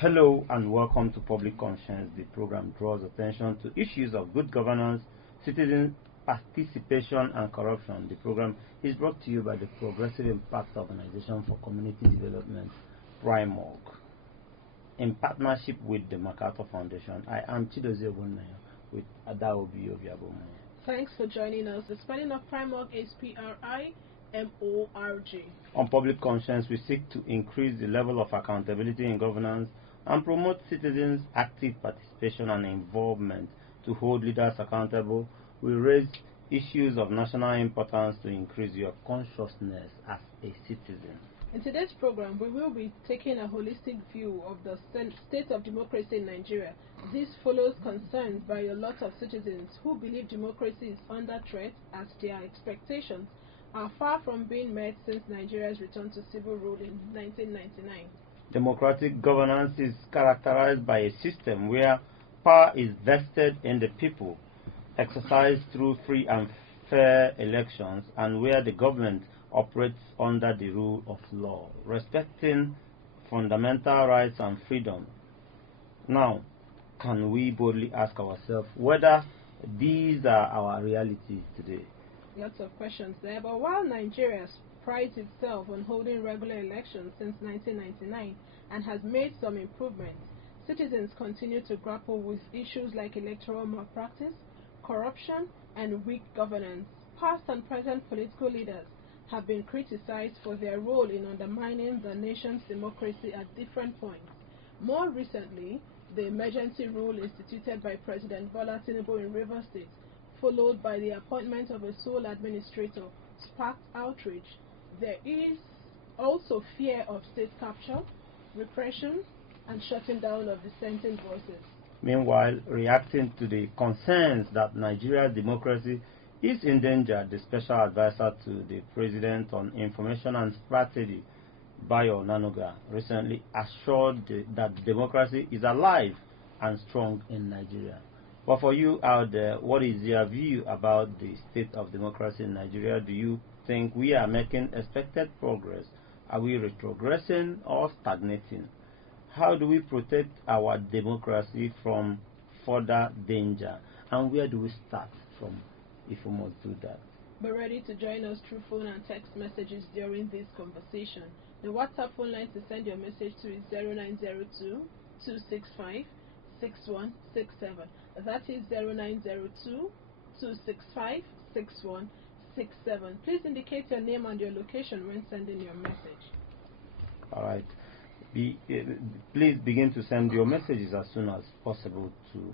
Hello and welcome to Public Conscience. The program draws attention to issues of good governance, citizen participation and corruption. The program is brought to you by the Progressive Impact Organization for Community Development, PRIMORG, in partnership with the MacArthur Foundation. I am Chidozie Ogbonnaya with Adaobi Obiabomaya. Thanks for joining us. The spelling of PRIMORG is PRIMORG. On Public Conscience, we seek to increase the level of accountability in governance and promote citizens' active participation and involvement to hold leaders accountable. We raise issues of national importance to increase your consciousness as a citizen. In today's program, we will be taking a holistic view of the state of democracy in Nigeria. This follows concerns by a lot of citizens who believe democracy is under threat as their expectations are far from being met since Nigeria's return to civil rule in 1999. Democratic governance is characterized by a system where power is vested in the people, exercised through free and fair elections, and where the government operates under the rule of law, respecting fundamental rights and freedom. Now, can we boldly ask ourselves whether these are our realities today? Lots of questions there, but while Nigeria prides itself on holding regular elections since 1999 and has made some improvements, citizens continue to grapple with issues like electoral malpractice, corruption, and weak governance. Past and present political leaders have been criticized for their role in undermining the nation's democracy at different points. More recently, the emergency rule instituted by President Bola Tinubu in Rivers State, followed by the appointment of a sole administrator, sparked outrage. There is also fear of state capture, repression, and shutting down of dissenting voices. Meanwhile, reacting to the concerns that Nigeria's democracy is in danger, the special advisor to the President on Information and Strategy, Bayo Nanuga, recently assured that democracy is alive and strong in Nigeria. But for you out there, what is your view about the state of democracy in Nigeria? Do you think we are making expected progress? Are we retrogressing or stagnating? How do we protect our democracy from further danger? And where do we start from if we must do that? Be ready to join us through phone and text messages during this conversation. The WhatsApp phone line to send your message to is 0902 265 6167. That is 0902 265 6167. Please indicate your name and your location when sending your message. All right. Please begin to send your messages as soon as possible to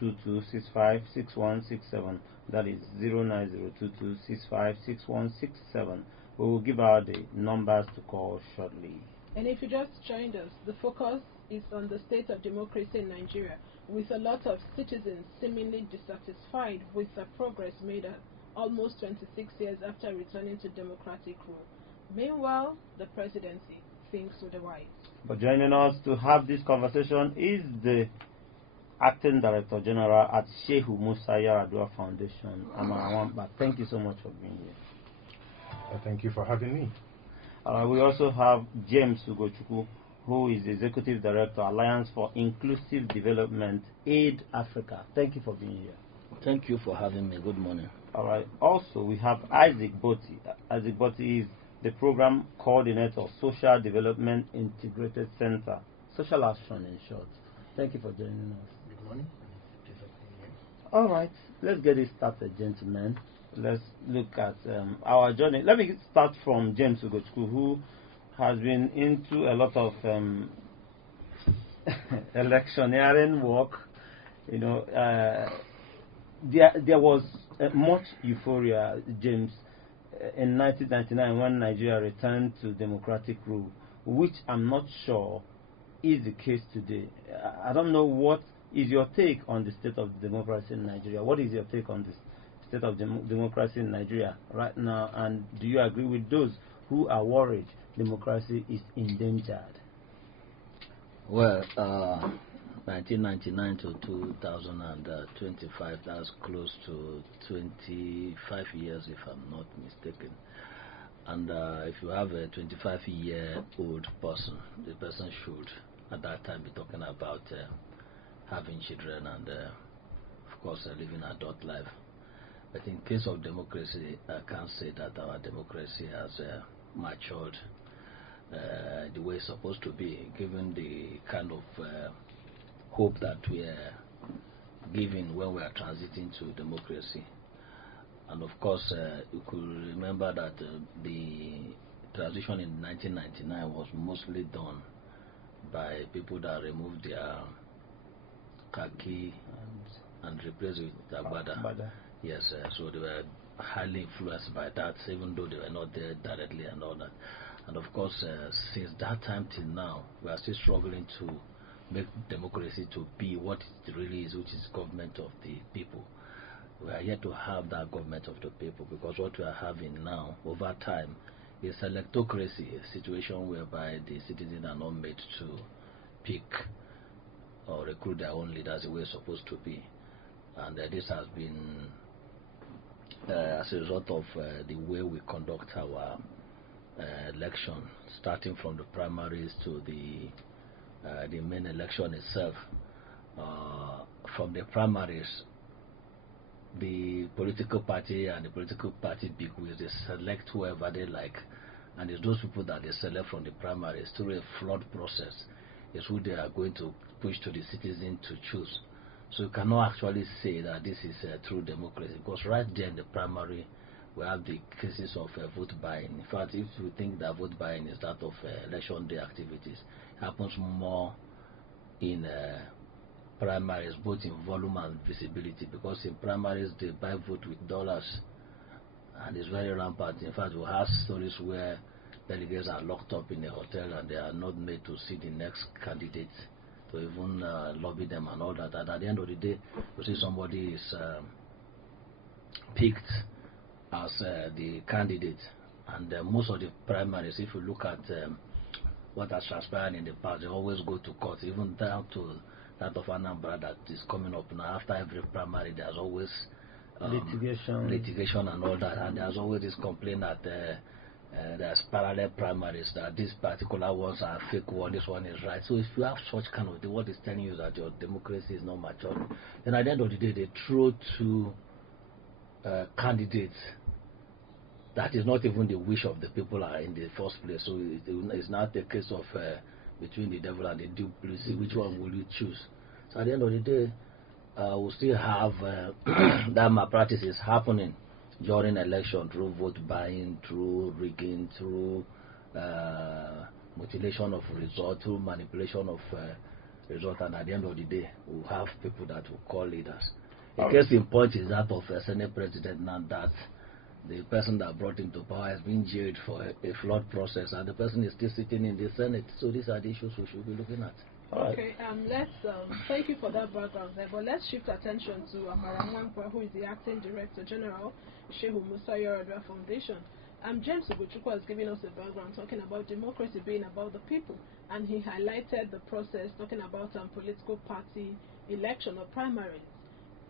09022656167. That is 09022656167. We will give out the numbers to call shortly. And if you just joined us, the focus is on the state of democracy in Nigeria, with a lot of citizens seemingly dissatisfied with the progress made almost 26 years after returning to democratic rule. Meanwhile, the presidency thinks otherwise. But joining us to have this conversation is the Acting Director General at Shehu Musa Yaradua Foundation, Amara. Thank you so much for being here. Thank you for having me. We also have James Ugochukwu, who is Executive Director, Alliance for Inclusive Development, Aid Africa. Thank you for being here. Thank you for having me. Good morning. All right. Also, we have Isaac Botti. Isaac Botti is the Program Coordinator, Social Development Integrated Center, Social Action in short. Thank you for joining us. Good morning. All right. Let's get it started, gentlemen. Let's look at our journey. Let me start from James Ugochukwu, who has been into a lot of electioneering work. You know, there was much euphoria, James, in 1999 when Nigeria returned to democratic rule, which I'm not sure is the case today. I don't know what is your take on the state of democracy in Nigeria. What is your take on this state of democracy in Nigeria right now, and do you agree with those who are worried democracy is endangered? Well, 1999 to 2025, that's close to 25 years if I'm not mistaken. And if you have a 25-year-old person, the person should at that time be talking about having children and, of course, living adult life. But in case of democracy, I can't say that our democracy has matured the way it's supposed to be, given the kind of hope that we are given when we are transiting to democracy. And of course, you could remember that the transition in 1999 was mostly done by people that removed their khaki and replaced it with agbada. Yes, so they were highly influenced by that, even though they were not there directly and all that. And of course, since that time till now, we are still struggling to make democracy to be what it really is, which is government of the people. We are yet to have that government of the people, because what we are having now, over time, is electocracy, a situation whereby the citizens are not made to pick or recruit their own leaders the way it's supposed to be. And this has been as a result of the way we conduct our election, starting from the primaries to the main election itself. From the primaries, the political party and the political party bigwigs, they select whoever they like, and it's those people that they select from the primaries through a flawed process is who they are going to push to the citizen to choose. So you cannot actually say that this is true democracy, because right there in the primary we have the cases of vote buying. In fact, if you think that vote buying is that of election day activities, it happens more in primaries, both in volume and visibility, because in primaries they buy vote with dollars, and it's very rampant. In fact, we have stories where delegates are locked up in a hotel and they are not made to see the next candidate, to even lobby them and all that. And at the end of the day, you see somebody is picked as the candidate, and most of the primaries, if you look at what has transpired in the past, they always go to court, even down to that of Anambra that is coming up now. After every primary, there's always litigation and all that, and there's always this complaint that there's parallel primaries, that these particular ones are fake one, this one is right. So if you have such kind of, what is telling you that your democracy is not mature, then at the end of the day they throw two candidates that is not even the wish of the people are in the first place. So it's not a case of between the devil and the duplicity, which one will you choose? So at the end of the day, we'll still have that malpractice is happening during election, through vote buying, through rigging, through mutilation of result, through manipulation of result, and at the end of the day, we'll have people that will call leaders. The case in point is that of a Senate president now, that the person that brought him to power has been jailed for a flawed process, and the person is still sitting in the Senate. So these are the issues we should be looking at. Okay, let's thank you for that background there, but let's shift attention to Amara Mwankwa, who is the Acting Director General, Shehu Musa Yaradua Foundation. James Ugochukwu has given us a background talking about democracy being about the people, and he highlighted the process talking about political party election or primaries.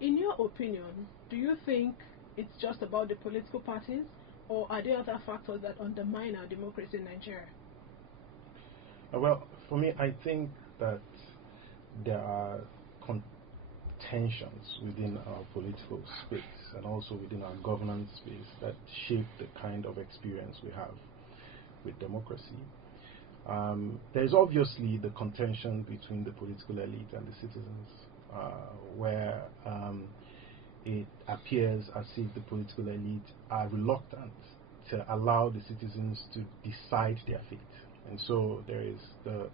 In your opinion, do you think it's just about the political parties, or are there other factors that undermine our democracy in Nigeria? Well, for me, I think that there are contentions within our political space and also within our governance space that shape the kind of experience we have with democracy. There's obviously the contention between the political elite and the citizens, where it appears as if the political elite are reluctant to allow the citizens to decide their fate. And so there is the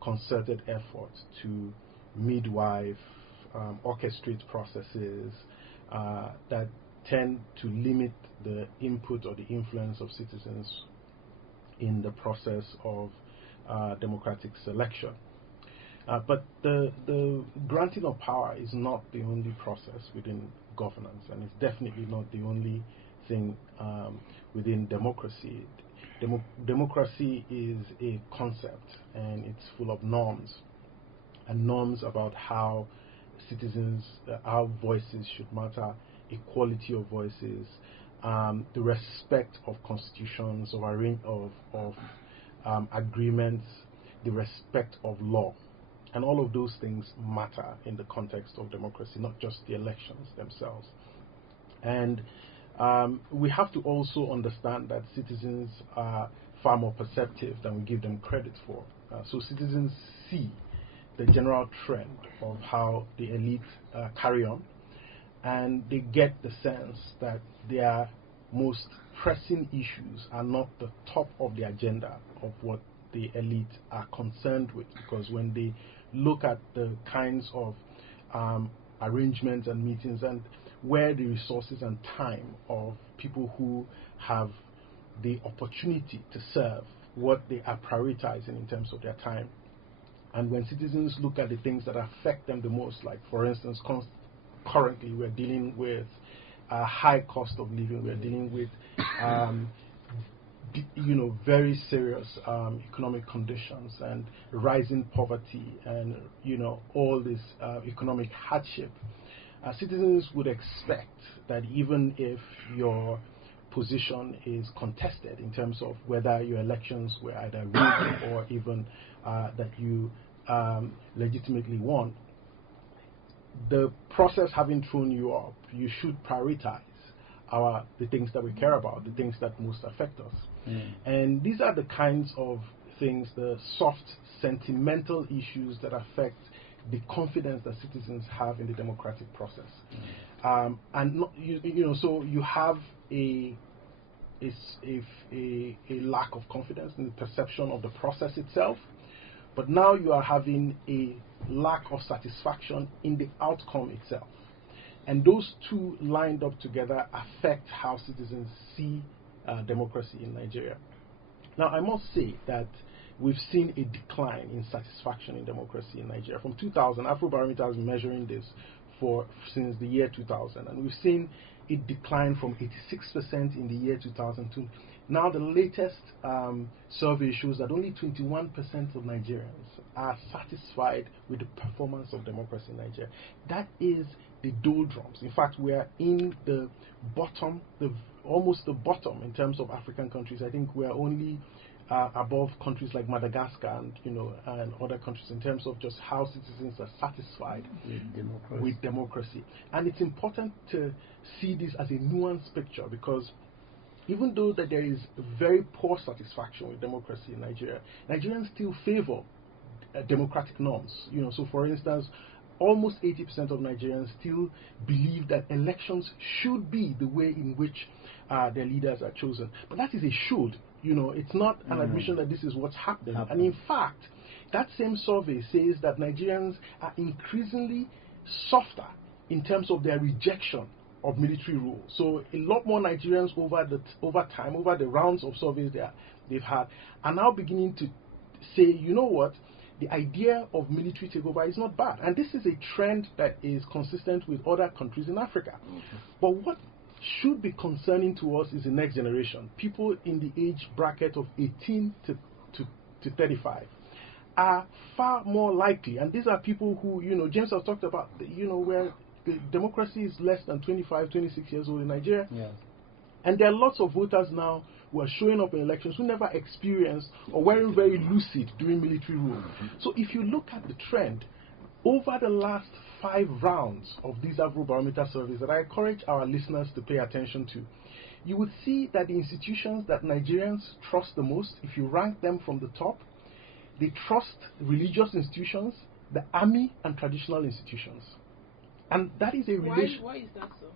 concerted effort to midwife, orchestrate processes that tend to limit the input or the influence of citizens in the process of democratic selection. But the granting of power is not the only process within governance, and it's definitely not the only thing within democracy. Democracy is a concept, and it's full of norms, and norms about how citizens, our voices should matter, equality of voices, the respect of constitutions, of agreements, the respect of law. And all of those things matter in the context of democracy, not just the elections themselves. And we have to also understand that citizens are far more perceptive than we give them credit for. So citizens see the general trend of how the elite carry on, and they get the sense that their most pressing issues are not the top of the agenda of what the elite are concerned with, because when they look at the kinds of arrangements and meetings and where the resources and time of people who have the opportunity to serve, what they are prioritizing in terms of their time. And when citizens look at the things that affect them the most, like for instance, currently we're dealing with a high cost of living, we're dealing with very serious economic conditions and rising poverty and all this economic hardship. Citizens would expect that even if your position is contested in terms of whether your elections were either rigged or even that you legitimately won, the process having thrown you up, you should prioritize the things that we care about, the things that most affect us. And these are the kinds of things, the soft, sentimental issues that affect the confidence that citizens have in the democratic process. And not, so you have a lack of confidence in the perception of the process itself, but now you are having a lack of satisfaction in the outcome itself. And those two lined up together affect how citizens see democracy in Nigeria. Now, I must say that we've seen a decline in satisfaction in democracy in Nigeria. From 2000, Afrobarometer has been measuring this since the year 2000, and we've seen it decline from 86% in the year 2002. Now, the latest survey shows that only 21% of Nigerians are satisfied with the performance of democracy in Nigeria. That is the doldrums. In fact, we are in the bottom, almost the bottom in terms of African countries. I think we are only above countries like Madagascar and and other countries in terms of just how citizens are satisfied with democracy. And it's important to see this as a nuanced picture, because even though that there is very poor satisfaction with democracy in Nigeria, Nigerians still favor democratic norms. So for instance, almost 80% of Nigerians still believe that elections should be the way in which their leaders are chosen. But that is a should. It's not an admission that this is what's happening. And in fact, that same survey says that Nigerians are increasingly softer in terms of their rejection of military rule. So a lot more Nigerians over time, over the rounds of surveys they've had, are now beginning to say, you know what, the idea of military takeover is not bad. And this is a trend that is consistent with other countries in Africa. But what should be concerning to us is the next generation. People in the age bracket of 18 to 35 are far more likely, and these are people who, James has talked about, where the democracy is less than 25, 26 years old in Nigeria. Yes. And there are lots of voters now who are showing up in elections who never experienced or weren't very lucid during military rule. So if you look at the trend, over the last 5 rounds of these Afrobarometer surveys that I encourage our listeners to pay attention to, you would see that the institutions that Nigerians trust the most, if you rank them from the top, they trust religious institutions, the army, and traditional institutions. And that is a relation. Why is that so?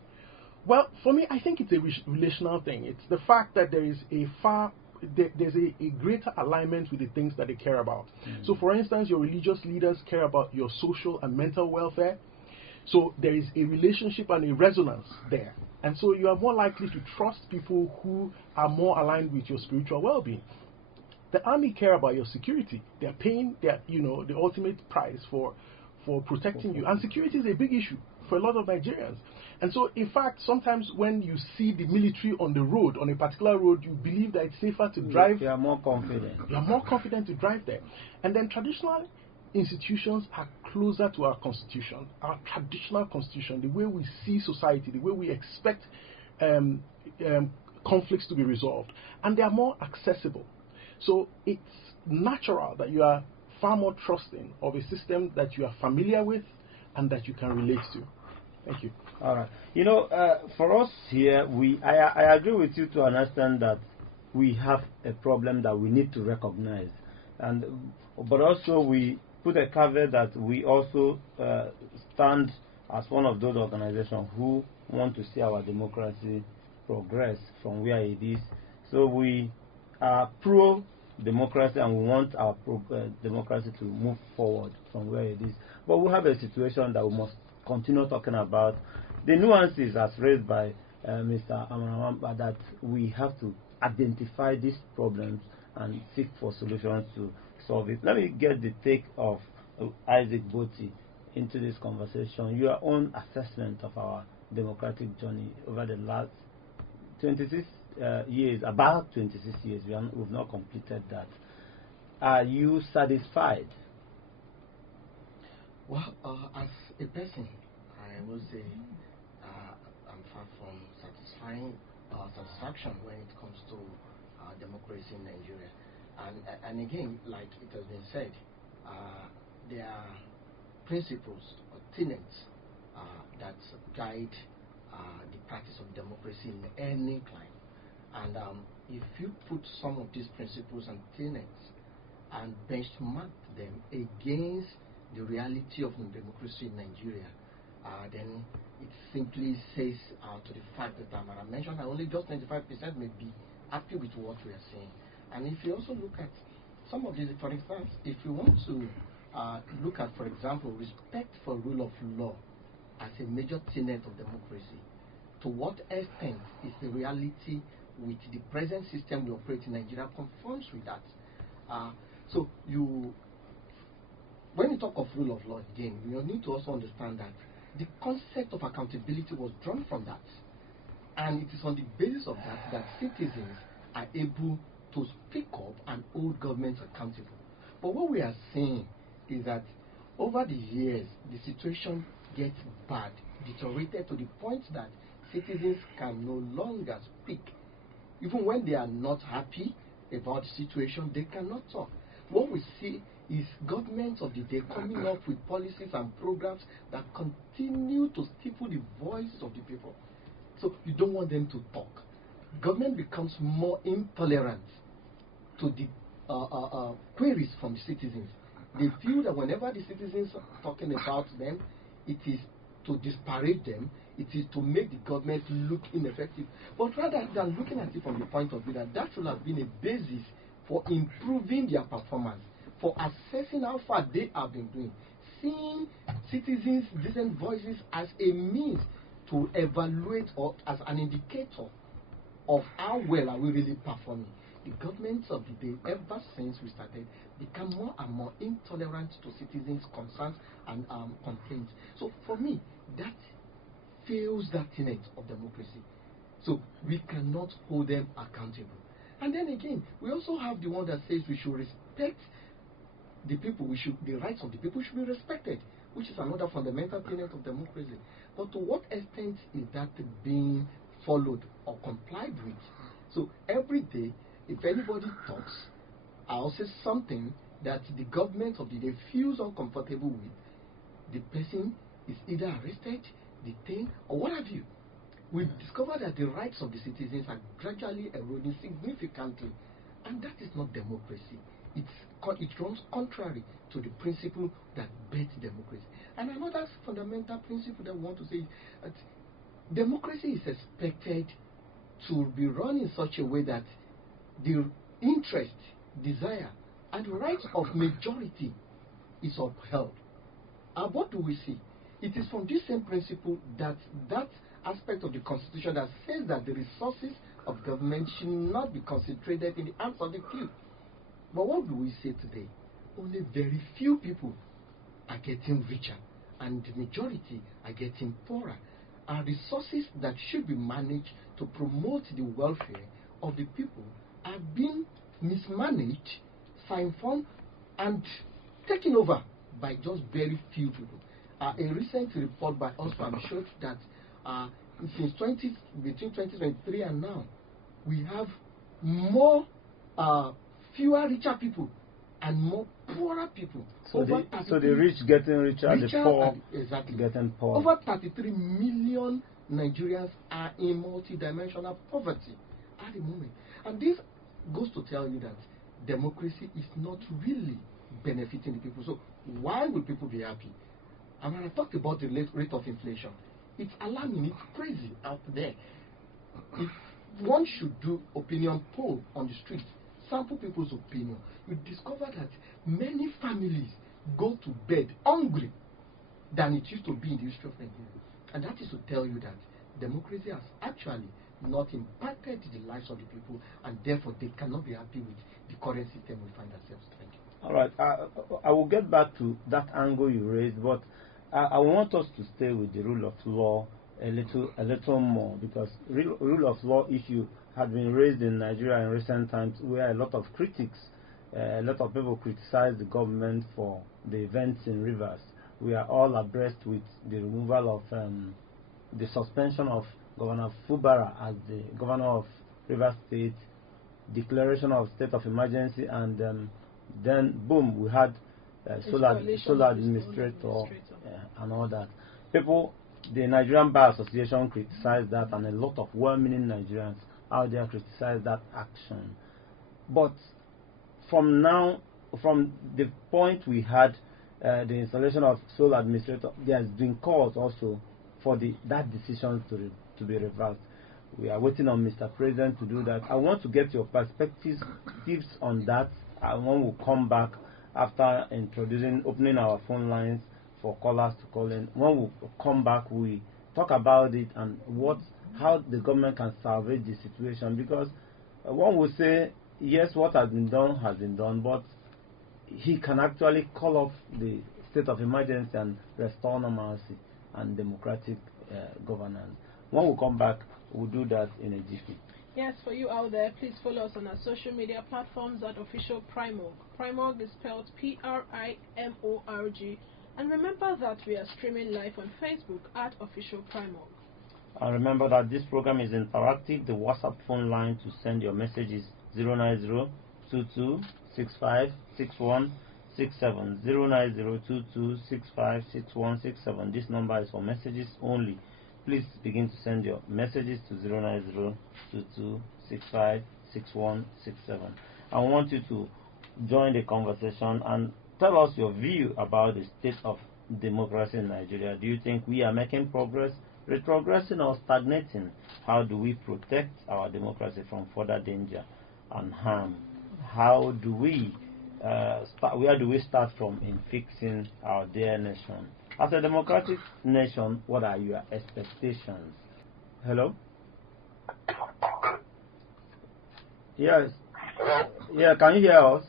Well, for me, I think it's a relational thing. It's the fact that there is there's a greater alignment with the things that they care about. So, for instance, your religious leaders care about your social and mental welfare. So there is a relationship and a resonance there. And so you are more likely to trust people who are more aligned with your spiritual well-being. The army care about your security. They are paying the ultimate price for protecting you. And security is a big issue for a lot of Nigerians. And so, in fact, sometimes when you see the military on the road, on a particular road, you believe that it's safer to drive. You are more confident. You are more confident to drive there. And then traditional institutions are closer to our constitution, our traditional constitution, the way we see society, the way we expect conflicts to be resolved. And they are more accessible. So it's natural that you are far more trusting of a system that you are familiar with and that you can relate to. Thank you. All right. You know, for us here, I agree with you to understand that we have a problem that we need to recognize, but also we put a caveat that we also stand as one of those organizations who want to see our democracy progress from where it is. So we are pro-democracy and we want our democracy to move forward from where it is. But we have a situation that we must continue talking about. The nuances as raised by Mr. Amaramamba, that we have to identify these problems and seek for solutions to solve it. Let me get the take of Isaac Botti into this conversation. Your own assessment of our democratic journey over the last 26 years, about 26 years, we've not completed that. Are you satisfied? Well, as a person, I will say I'm far from satisfaction when it comes to democracy in Nigeria. And again, like it has been said, there are principles or tenets that guide the practice of democracy in any clime. And if you put some of these principles and tenets and benchmark them against the reality of democracy in Nigeria, then it simply says to the fact that I mentioned that only just 95% may be happy with what we are saying. And if you also look at some of these, for instance, if you want to look at, for example, respect for rule of law as a major tenet of democracy, to what extent is the reality with the present system we operate in Nigeria conforms with that? So when you talk of rule of law, again, you need to also understand that the concept of accountability was drawn from that. And it is on the basis of that citizens are able to speak up and hold governments accountable. But what we are saying is that over the years, the situation gets bad, deteriorated to the point that citizens can no longer speak. Even when they are not happy about the situation, they cannot talk. What we see is governments of the day coming up with policies and programs that continue to stifle the voices of the people. So you don't want them to talk. Government becomes more intolerant to the queries from the citizens. They feel that whenever the citizens are talking about them, it is to disparage them, it is to make the government look ineffective. But rather than looking at it from the point of view that should have been a basis for improving their performance, for assessing how far they have been doing, seeing citizens' decent voices as a means to evaluate or as an indicator of how well are we really performing. The governments of the day, ever since we started, become more and more intolerant to citizens' concerns and complaints. So for me, that fails that tenet of democracy. So we cannot hold them accountable. And then again, we also have the one that says we should respect the people, the rights of the people should be respected, which is another fundamental tenet of democracy. But to what extent is that being followed or complied with? So every day, if anybody talks or says something that the government of the day feels uncomfortable with, the person is either arrested, detained, or what have you. We've discovered that the rights of the citizens are gradually eroding significantly, and that is not democracy. It runs contrary to the principle that births democracy. And another fundamental principle that we want to say is that democracy is expected to be run in such a way that the interest, desire, and rights of majority is upheld. And what do we see? It is from this same principle that aspect of the Constitution that says that the resources of government should not be concentrated in the hands of the few. But what do we say today? Only very few people are getting richer, and the majority are getting poorer. Our resources that should be managed to promote the welfare of the people are being mismanaged, siphoned, and taken over by just very few people. A recent report by Oxfam showed that between 2023 and now, we have fewer richer people and more poorer people. So the rich getting richer, the poor exactly getting poor. Over 33 million Nigerians are in multidimensional poverty at the moment. And this goes to tell you that democracy is not really benefiting the people. So why will people be happy? And when I talked about the rate of inflation, it's alarming, it's crazy out there. If one should do opinion poll on the street, sample people's opinion, you discover that many families go to bed hungry than it used to be in the history of Nigeria. And that is to tell you that democracy has actually not impacted the lives of the people, and therefore they cannot be happy with the current system we find ourselves. Thank you. All right, I will get back to that angle you raised, but I want us to stay with the rule of law a little more, because rule of law issue had been raised in Nigeria in recent times, where a lot of critics, a lot of people criticize the government for the events in Rivers. We are all abreast with the removal of the suspension of Governor Fubara as the governor of Rivers State, declaration of state of emergency, and then boom, we had sole administrator and all that. People, the Nigerian Bar Association criticized that, and a lot of well-meaning Nigerians out there criticize that action. But from the point we had the installation of sole administrator, there has been calls also for that decision to be reversed. We are waiting on Mr. President to do that. I want to get your perspectives on that. And when we come back after opening our phone lines for callers to call in, when we come back, we talk about it and how the government can salvage the situation. Because one will say, yes, what has been done, but he can actually call off the state of emergency and restore normalcy and democratic governance. When we come back, we'll do that in a jiffy. Yes, for you out there, please follow us on our social media platforms at official PRIMORG. PRIMORG is spelled PRIMORG. And remember that we are streaming live on Facebook at official PRIMORG. And remember that this program is interactive. The WhatsApp phone line to send your message is 090-2265-6167. 090-2265-6167. This number is for messages only. Please begin to send your messages to 090-2265-6167. I want you to join the conversation and tell us your view about the state of democracy in Nigeria. Do you think we are making progress, retrogressing, or stagnating? How do we protect our democracy from further danger and harm? How do we where do we start from in fixing our dear nation? As a democratic nation, what are your expectations? Hello? Yes. Hello? Yeah, can you hear us?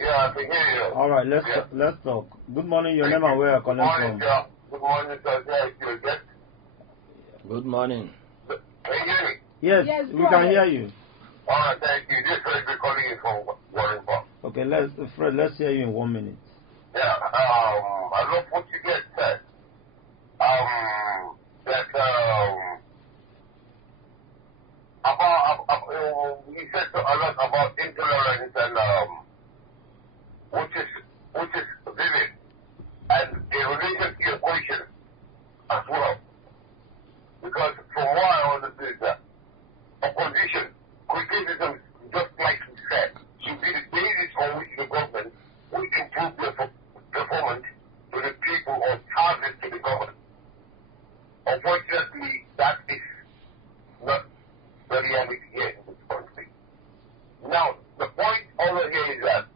Yeah, I can hear you. All right, let's talk. Good morning, your name and where you're calling from. Good morning, sir. Good morning. Can you hear me? Yes, we can hear you. All right, thank you. This is Fred calling you from Warren Park. Okay, Fred, let's hear you in 1 minute. Yeah, I love what you guys said. You said a lot about intolerance and which is vivid, and in relation to your question as well. Because from what I understood, that opposition, criticism, just like you said, should be the basis on which the government will improve their performance to the people or target to the government. Unfortunately, that is not the reality here in this country. Now, the point over here is that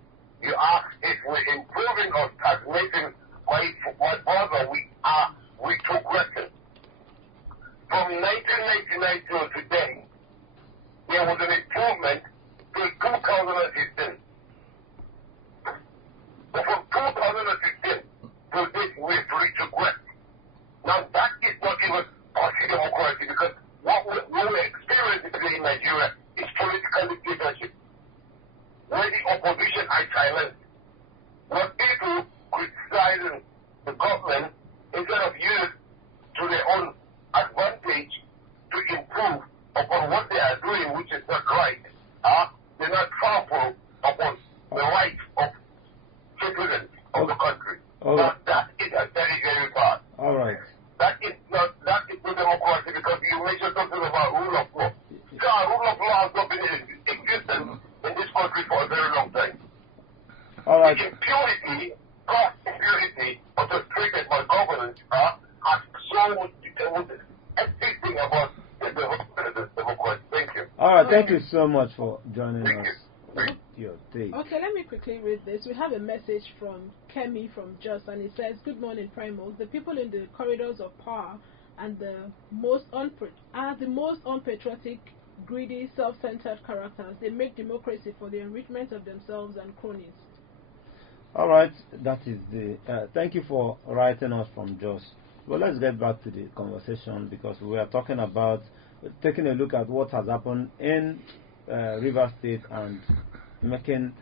you ask if we're improving or stagnating. My brother, we are retrogressing. From 1999 to today, there was an improvement to 2015. But from 2015 to this, we've retrogressed. Now, that is not even possible democracy, because what we're experiencing today in Nigeria is political dictatorship, where the opposition are silenced, where people criticizing the government instead of using to their own advantage to improve upon what they are doing, which is not right. They're not trample upon the rights of country for a very long time. All right. The impurity, class impurity, orchestrated by governance, has so much to do with everything about the development of the democracy. Thank you. All right. Thank you so much for joining us. Your take. Okay, let me quickly read this. We have a message from Kemi from Jos, and it says, "Good morning, PRIMOG. The people in the corridors of power and the most unpatriotic, greedy, self-centered characters. They make democracy for the enrichment of themselves and cronies." All right, that is the. Thank you for writing us from Jos. Well, let's get back to the conversation, because we are talking about taking a look at what has happened in Rivers State and making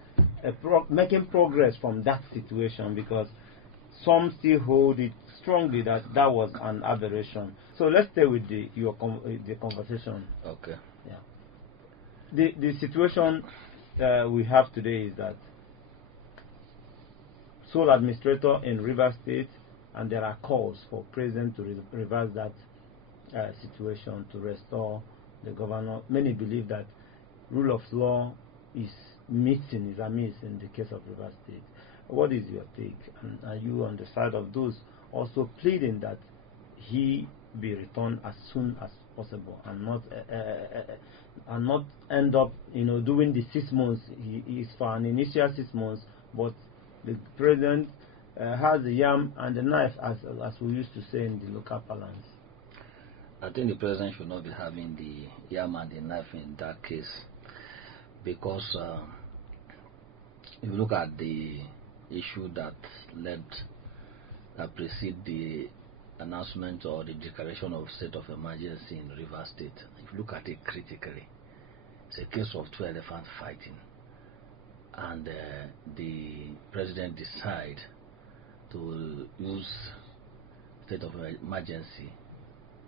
progress from that situation, because some still hold it strongly that that was an aberration. So let's stay with the conversation. Okay. Yeah. The situation we have today is that sole administrator in Rivers State, and there are calls for president to reverse that situation, to restore the governor. Many believe that rule of law is amiss in the case of Rivers State. What is your take? And are you on the side of those also pleading that he be returned as soon as possible, and not end up, doing the 6 months? He is for an initial 6 months, but the president has the yam and the knife, as we used to say in the local parlance. I think the president should not be having the yam and the knife in that case, because if you look at the issue that precede the announcement or the declaration of state of emergency in Rivers State, if you look at it critically, it's a case of two elephants fighting, and the president decide to use state of emergency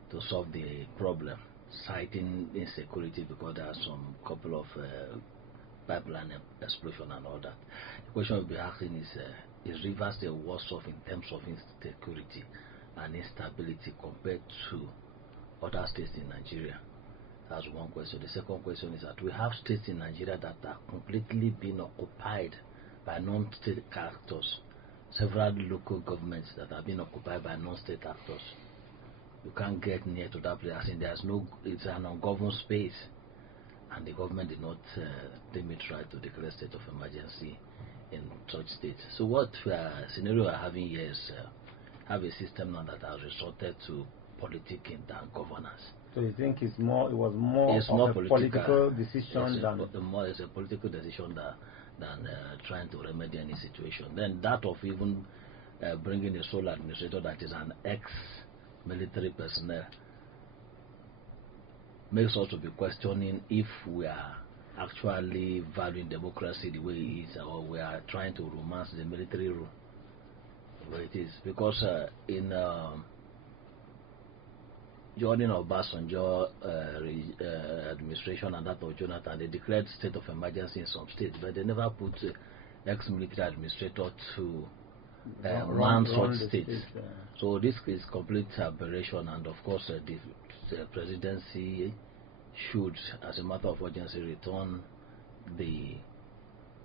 to solve the problem, citing insecurity because there are some couple of pipeline explosion and all that. The question we'll be asking is Rivers State worse off in terms of insecurity and instability compared to other states in Nigeria? That's one question. The second question is that we have states in Nigeria that are completely being occupied by non-state actors. Several local governments that have been occupied by non-state actors. You can't get near to that place. I think it's an ungoverned space, and the government did not deem it right to declare state of emergency in such states. So what scenario we are having here is have a system now that has resorted to politicking than governance. So you think it was more of a political decision than it's a political decision than trying to remedy any situation. Then that of even bringing a sole administrator that is an ex-military personnel makes us to be questioning if we are actually valuing democracy the way it is, or we are trying to romance the military rule the way it is. Because in Jordan Obasanjo administration and that of Jonathan, they declared state of emergency in some states, but they never put ex-military administrator to run such states. So this is complete aberration, and of course the presidency should, as a matter of urgency, return the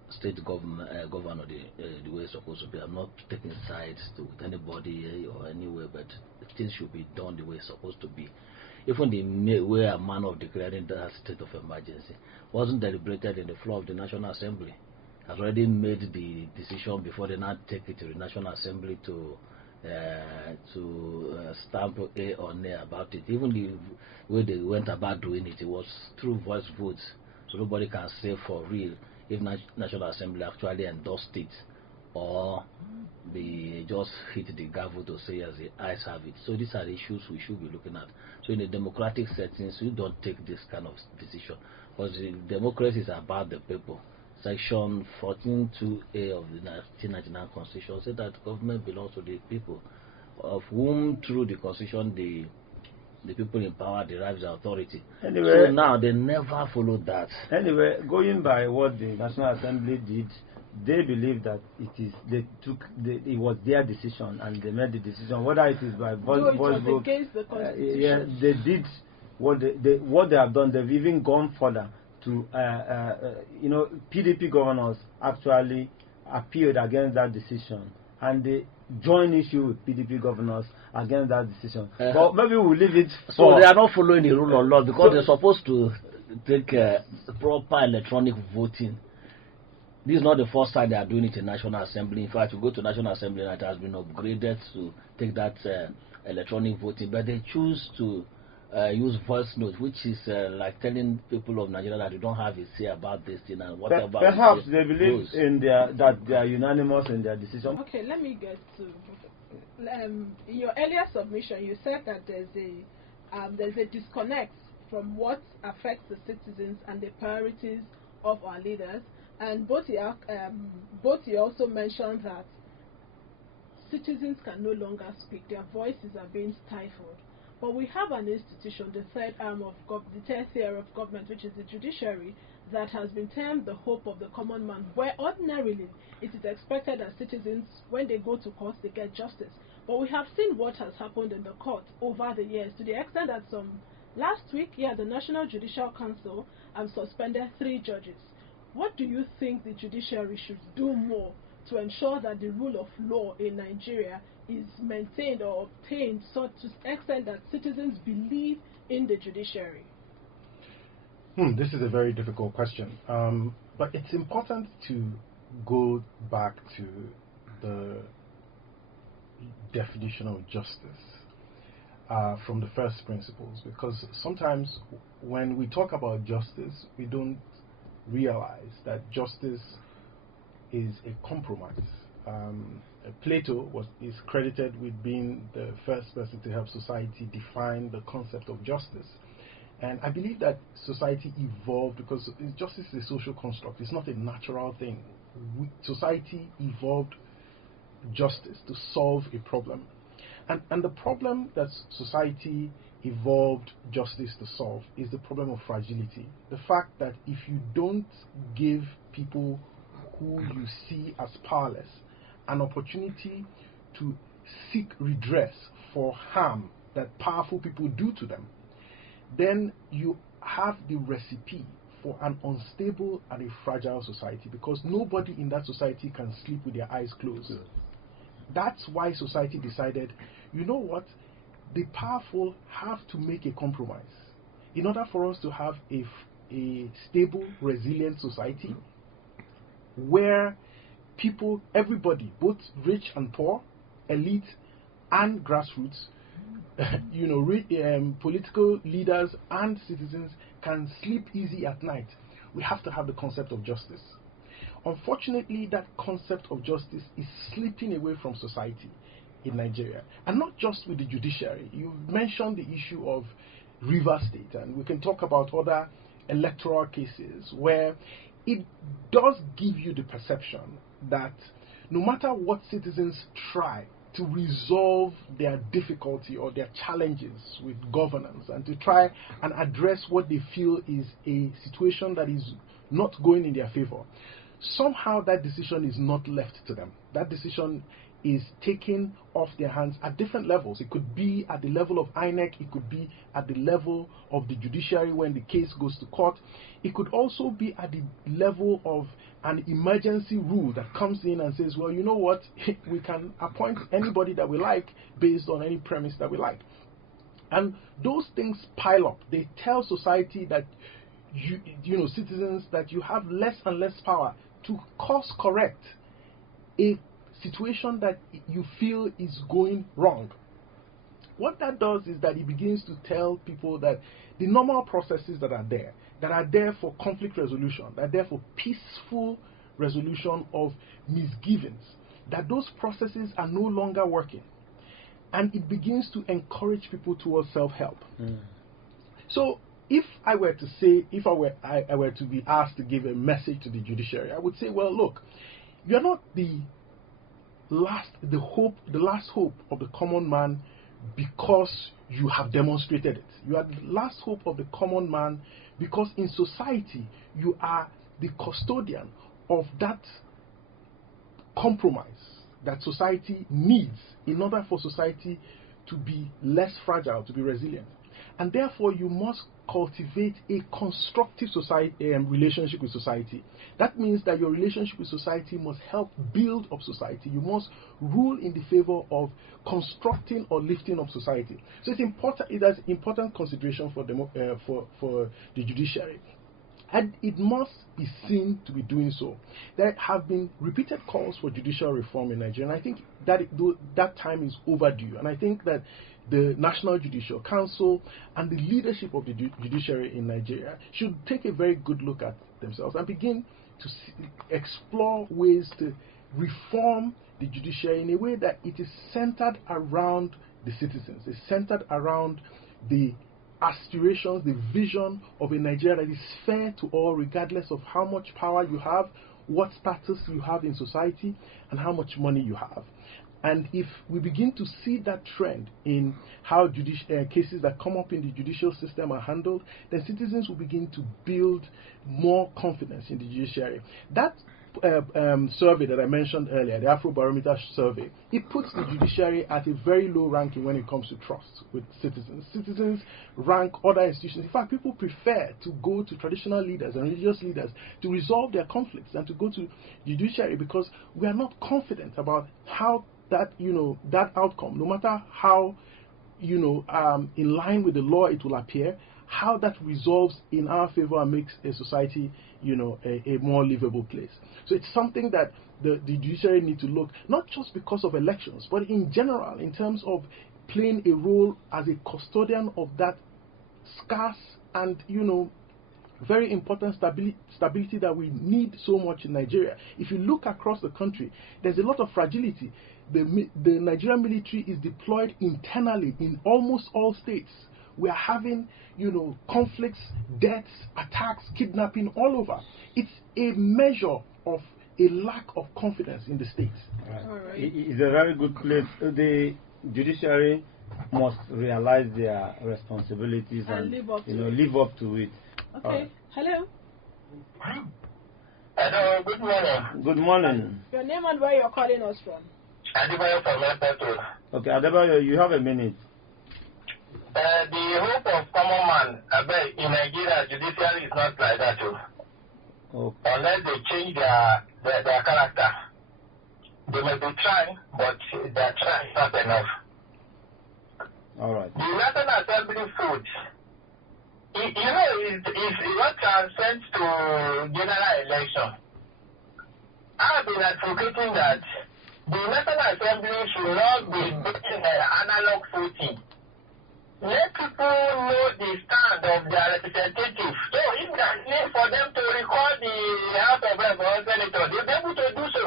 state governor the way it's supposed to be. I'm not taking sides to anybody or anywhere, but things should be done the way it's supposed to be. Even the way and manner of declaring that state of emergency wasn't deliberated in the floor of the National Assembly. Has already made the decision before they now take it to the National Assembly to stamp A or nay about it. Even the way they went about doing it, it was through voice votes, so nobody can say for real if National Assembly actually endorsed it, or they just hit the gavel to say as the eyes have it. So these are the issues we should be looking at. So in the democratic settings, we don't take this kind of decision, because the democracy is about the people. Section 14(2)(a) of the 1999 Constitution said that government belongs to the people, of whom through the Constitution the people in power derives the authority. Anyway, so now they never followed that. Anyway, going by what the National Assembly did, they believe that it was their decision, and they made the decision, whether it is by voice vote. Against the Constitution. Yeah, they did what they have done. They've even gone further to, PDP governors actually appealed against that decision, and they join issue with PDP governors against that decision. But maybe we'll leave it. So they are not following the rule of law because they're supposed to take proper electronic voting. This is not the first time they are doing it in National Assembly. In fact, you go to National Assembly and it has been upgraded to take that electronic voting, but they choose to use voice notes, which is like telling people of Nigeria that you don't have a say about this thing and whatever. Perhaps they believe in that they are unanimous in their decision. Okay, let me get to in your earlier submission. You said that there's a disconnect from what affects the citizens and the priorities of our leaders. And Botti also mentioned that citizens can no longer speak; their voices are being stifled. But we have an institution, the third tier of government, which is the judiciary, that has been termed the hope of the common man, where ordinarily it is expected that citizens, when they go to court, they get justice. But we have seen what has happened in the court over the years, to the extent that last week, the National Judicial Council suspended 3 judges. What do you think the judiciary should do more to ensure that the rule of law in Nigeria is maintained or obtained so to the extent that citizens believe in the judiciary? This is a very difficult question. But it's important to go back to the definition of justice from the first principles, because sometimes when we talk about justice, we don't realize that justice is a compromise. Plato is credited with being the first person to help society define the concept of justice. And I believe that society evolved because justice is a social construct. It's not a natural thing. Society evolved justice to solve a problem. And the problem that society evolved justice to solve is the problem of fragility. The fact that if you don't give people who you see as powerless an opportunity to seek redress for harm that powerful people do to them, then you have the recipe for an unstable and a fragile society, because nobody in that society can sleep with their eyes closed. That's why society decided, you know what, the powerful have to make a compromise. In order for us to have a stable, resilient society where people, everybody, both rich and poor, elite and grassroots, political leaders and citizens can sleep easy at night, we have to have the concept of justice. Unfortunately, that concept of justice is slipping away from society in Nigeria, and not just with the judiciary. You mentioned the issue of River State, and we can talk about other electoral cases where it does give you the perception that no matter what citizens try to resolve their difficulty or their challenges with governance and to try and address what they feel is a situation that is not going in their favor, somehow that decision is not left to them. That decision is taken off their hands at different levels. It could be at the level of INEC, it could be at the level of the judiciary when the case goes to court. It could also be at the level of an emergency rule that comes in and says, well, you know what, we can appoint anybody that we like based on any premise that we like. And those things pile up. They tell society that citizens, that you have less and less power to course correct a situation that you feel is going wrong. What that does is that it begins to tell people that the normal processes that are there for conflict resolution, that are there for peaceful resolution of misgivings, that those processes are no longer working. And it begins to encourage people towards self-help. So if I were to be asked to give a message to the judiciary, I would say, well, look, you're not the last hope of the common man because you have demonstrated it. You are the last hope of the common man because in society you are the custodian of that compromise that society needs in order for society to be less fragile, to be resilient. and therefore you must cultivate a constructive society relationship with society. That means that your relationship with society must help build up society. You must rule in the favor of constructing or lifting up society. So it's important. It has important consideration for the judiciary. And it must be seen to be doing so. There have been repeated calls for judicial reform in Nigeria, and I think that time is overdue. And I think that the National Judicial Council and the leadership of the judiciary in Nigeria should take a very good look at themselves and begin to explore ways to reform the judiciary in a way that it is centered around the citizens. It's centered around the aspirations, the vision of a Nigeria that is fair to all, regardless of how much power you have, what status you have in society, and how much money you have. And if we begin to see that trend in how cases that come up in the judicial system are handled, then citizens will begin to build more confidence in the judiciary. That survey that I mentioned earlier, the Afrobarometer survey, it puts the judiciary at a very low ranking when it comes to trust with citizens. Citizens rank other institutions. In fact, people prefer to go to traditional leaders and religious leaders to resolve their conflicts than to go to judiciary, because we are not confident about how that outcome, no matter how in line with the law it will appear, how that resolves in our favor and makes a society a more livable place. So it's something that the judiciary need to look, not just because of elections, but in general, in terms of playing a role as a custodian of that scarce and very important stability that we need so much in Nigeria. If you look across the country, there's a lot of fragility. The Nigerian military is deployed internally in almost all states. We are having, conflicts, deaths, attacks, kidnapping all over. It's a measure of a lack of confidence in the states. Right. All right. It's a very good place. The judiciary must realize their responsibilities and live up to live up to it. Okay. Right. Hello. Hello, good morning. Good morning. Your name and where you're calling us from? Adebayo from MacArthur. Okay, Adebayo, you have a minute. The hope of common man, in Nigeria, judiciary is not like that too. Okay. Unless they change their character. They may be trying, but their trying is not enough. All right. The National Assembly food, it's what transcends to general election. I have been advocating that the National Assembly should not be doing analog voting. Let people know the stand of their representatives. So if there is need for them to record the House of Reps or Senators, they'll be able to do so.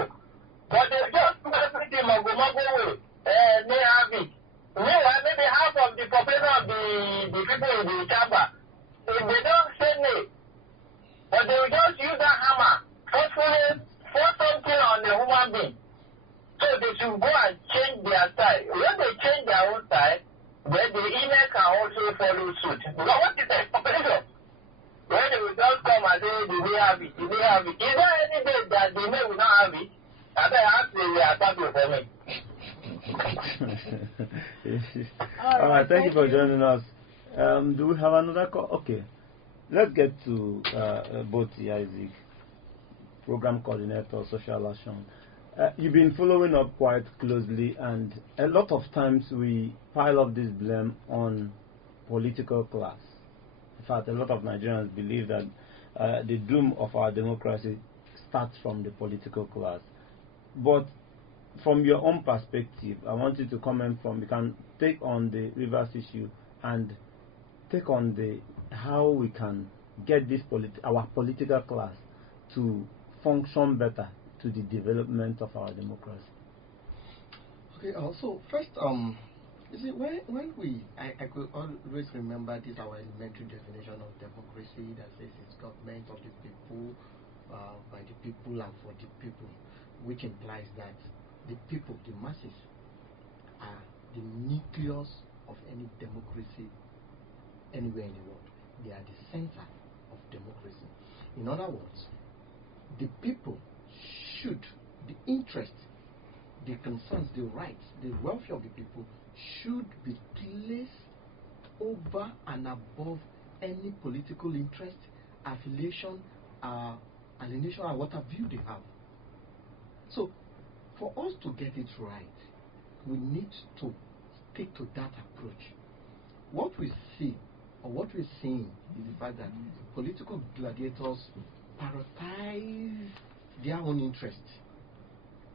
But they just do everything mago way. They have it. Meanwhile, maybe half of the population of the people in the chamber, if they don't say no, but they will just use that hammer, forcefully force something on the human being. So they should go and change their style. When they change their own style, then the inner can also follow suit. Because what is the population? When they will just come and say, do we have it? Do we have it? Is there any day that they may will not have it? I bet actually they are happy for me. All right, thank you for joining us. Do we have another call? Okay. Let's get to Boti Isaac, Program Coordinator, Social Action. You've been following up quite closely, and a lot of times we pile up this blame on political class. In fact, a lot of Nigerians believe that the doom of our democracy starts from the political class. But from your own perspective, I want you to comment you can take on the Rivers issue and take on how we can get this our political class to function better to the development of our democracy. Okay, so first, you see, I could always remember this, our elementary definition of democracy that says it's government of the people, by the people and for the people, which implies that the people, the masses, are the nucleus of any democracy anywhere in the world. They are the center of democracy. In other words, the people should, the interest, the concerns, the rights, the welfare of the people should be placed over and above any political interest, affiliation, alienation, and what have you they have. So, for us to get it right, we need to stick to that approach. What we see, or what we're seeing, is the fact that political gladiators prioritize their own interests.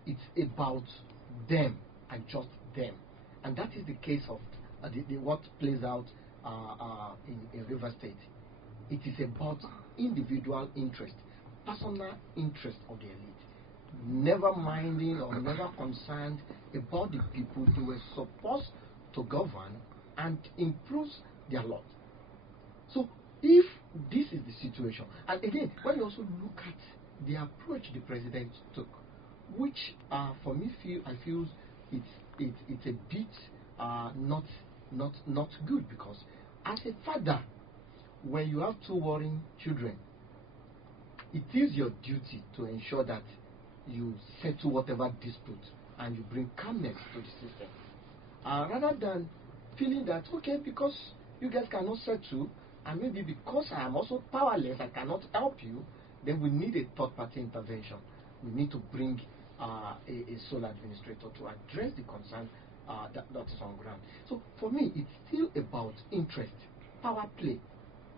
It's about them and just them. And that is the case of what plays out in River State. It is about individual interest, personal interest of the elite, never minding or never concerned about the people they were supposed to govern and improve their lot. So if this is the situation, and again, when you also look at the approach the president took, which for me I feel it's a bit not good, because as a father, when you have two worrying children, it is your duty to ensure that you settle whatever dispute and you bring calmness to the system, rather than feeling that, okay, because you guys cannot settle, and maybe because I am also powerless, I cannot help you, then we need a third-party intervention. We need to bring a sole administrator to address the concern that's on ground. So for me, it's still about interest, power play,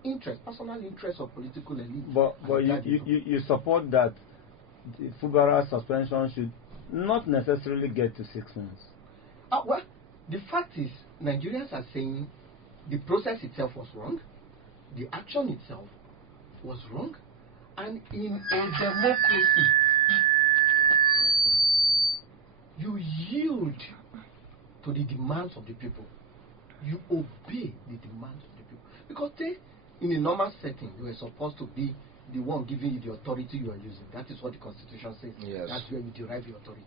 interest, personal interest of political elite. But you support that the Fubara suspension should not necessarily get to 6 months. Well, the fact is, Nigerians are saying the process itself was wrong, the action itself was wrong, and in a democracy, you yield to the demands of the people. You obey the demands of the people. Because they, in a normal setting, you were supposed to be the one giving you the authority you are using. That is what the Constitution says. Yes. That's where you derive your authority.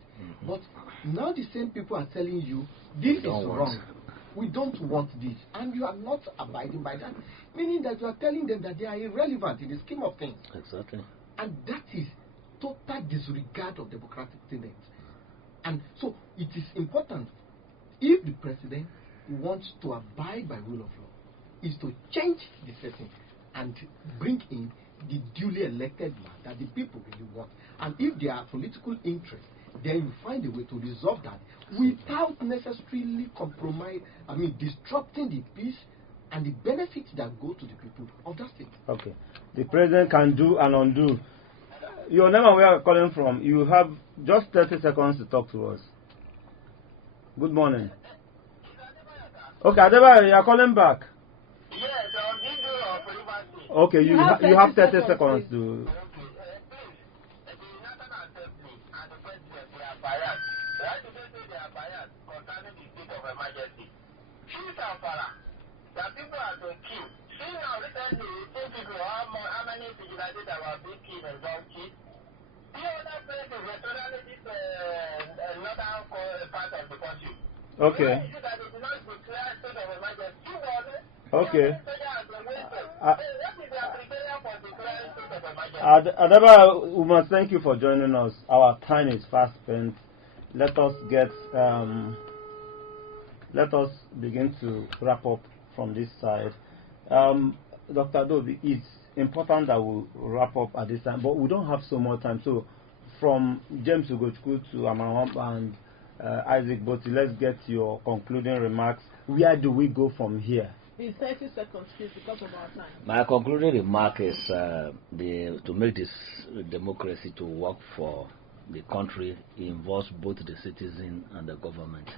But now the same people are telling you, this is wrong. We don't want this. And you are not abiding by that. Meaning that you are telling them that they are irrelevant in the scheme of things. Exactly. And that is total disregard of democratic tenets. And so it is important, if the president wants to abide by rule of law, is to change the setting and bring in the duly elected man that the people really want. And if there are political interests, then you find a way to resolve that without necessarily disrupting the peace and the benefits that go to the people of that state. Okay. The president can do and undo. Your name and where you are calling from. You have just 30 seconds to talk to us. Good morning. Okay, Adebayo, you are calling back. Yes, on video of privacy. Okay, you have 30 seconds to. The people have been killed. See now, recently, people, how many vigilantes that were being killed and don't kill? The other places, especially this northern part of the country. Okay. Why is it that they did not declare state of emergency? Okay. What is the application for declaring state of emergency? Adebayo, we must thank you for joining us. Our time is fast spent. Let us begin to wrap up from this side. Dr. Adobe, it's important that we wrap up at this time, but we don't have so much time. So, from James Ugochukwu to Amahomp and Isaac Boti, let's get your concluding remarks. Where do we go from here? In 30 seconds, please, because of our time. My concluding remark is to make this democracy to work for the country involves both the citizen and the government.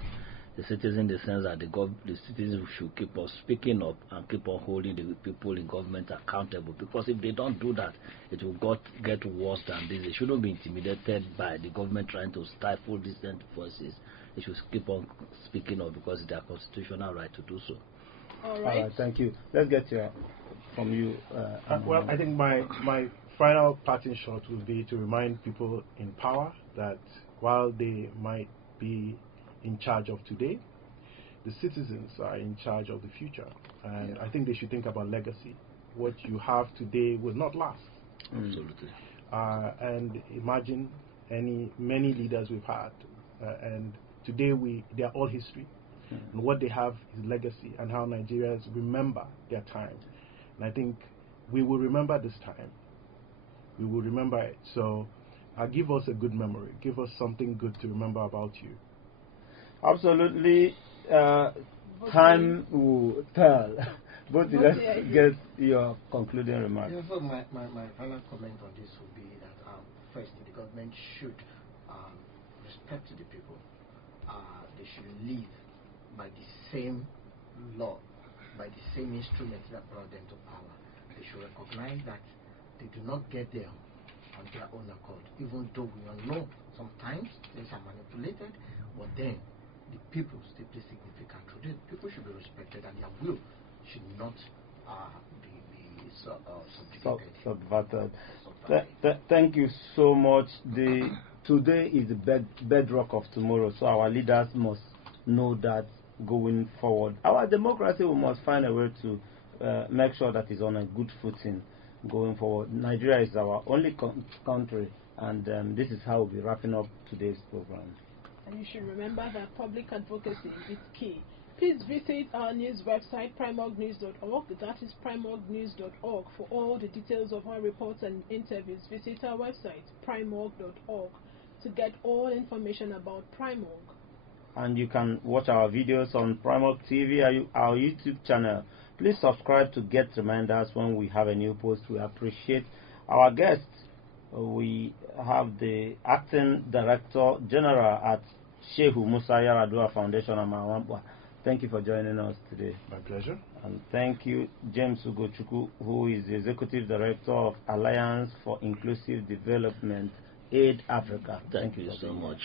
The citizen, in the sense that the citizens should keep on speaking up and keep on holding the people in government accountable. Because if they don't do that, it will get worse than this. They shouldn't be intimidated by the government trying to stifle dissident voices. They should keep on speaking up because it's their constitutional right to do so. All right. Thank you. Let's get from you. Well, I think my final parting shot will be to remind people in power that while they might be in charge of today, the citizens are in charge of the future, and I think they should think about legacy. What you have today will not last. Absolutely. And imagine many leaders we've had, and today they are all history. and what they have is legacy, and how Nigerians remember their time. And I think we will remember this time. We will remember it. So give us a good memory. Give us something good to remember about you. Absolutely. Time will tell. But let's get your concluding remarks. Yeah, so my final comment on this would be that first, the government should respect the people. They should live by the same law, by the same instruments that brought them to power. They should recognize that they do not get there on their own accord, even though we all know sometimes things are manipulated, but then the people still play significant role. People should be respected, and their will should not be subverted. Thank you so much. Today is the bedrock of tomorrow, so our leaders must know that going forward. Our democracy, we must find a way to make sure that it's on a good footing going forward. Nigeria is our only country, and this is how we'll be wrapping up today's program. And you should remember that public advocacy is key. Please visit our news website, primorgnews.org. That is primorgnews.org. For all the details of our reports and interviews, visit our website, primorg.org, to get all information about PRIMORG. And you can watch our videos on PRIMORG TV, our YouTube channel. Please subscribe to get reminders when we have a new post. We appreciate our guests. We have the Acting Director General at Shehu Musa Yaradua Foundation, Amawamba. Thank you for joining us today. My pleasure. And thank you, James Ugochukwu, who is the Executive Director of Alliance for Inclusive Development, Aid Africa. Thank you so much.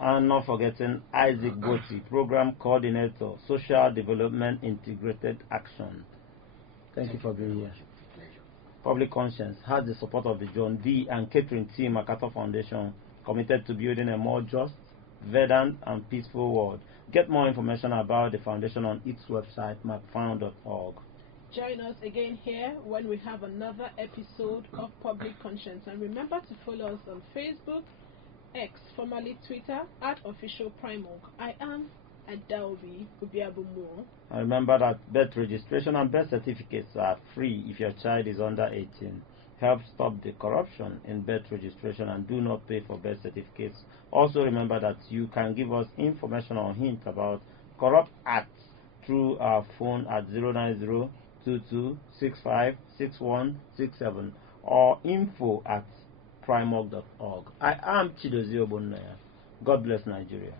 And not forgetting Isaac Boti, Program Coordinator, Social Development Integrated Action. Thank you for being here. Public Conscience has the support of the John D. and Catherine T. MacArthur Foundation, committed to building a more just, verdant, and peaceful world. Get more information about the foundation on its website, macfound.org. Join us again here when we have another episode of Public Conscience. And remember to follow us on Facebook, X, formerly Twitter, @OfficialPrimorg. I am Adaobi Ubiabumo. And remember that birth registration and birth certificates are free if your child is under 18. Help stop the corruption in birth registration and do not pay for birth certificates. Also remember that you can give us information or hints about corrupt acts through our phone at 090-2265-6167 or info@primorg.org. I am Chidozie Obonnaya. God bless Nigeria.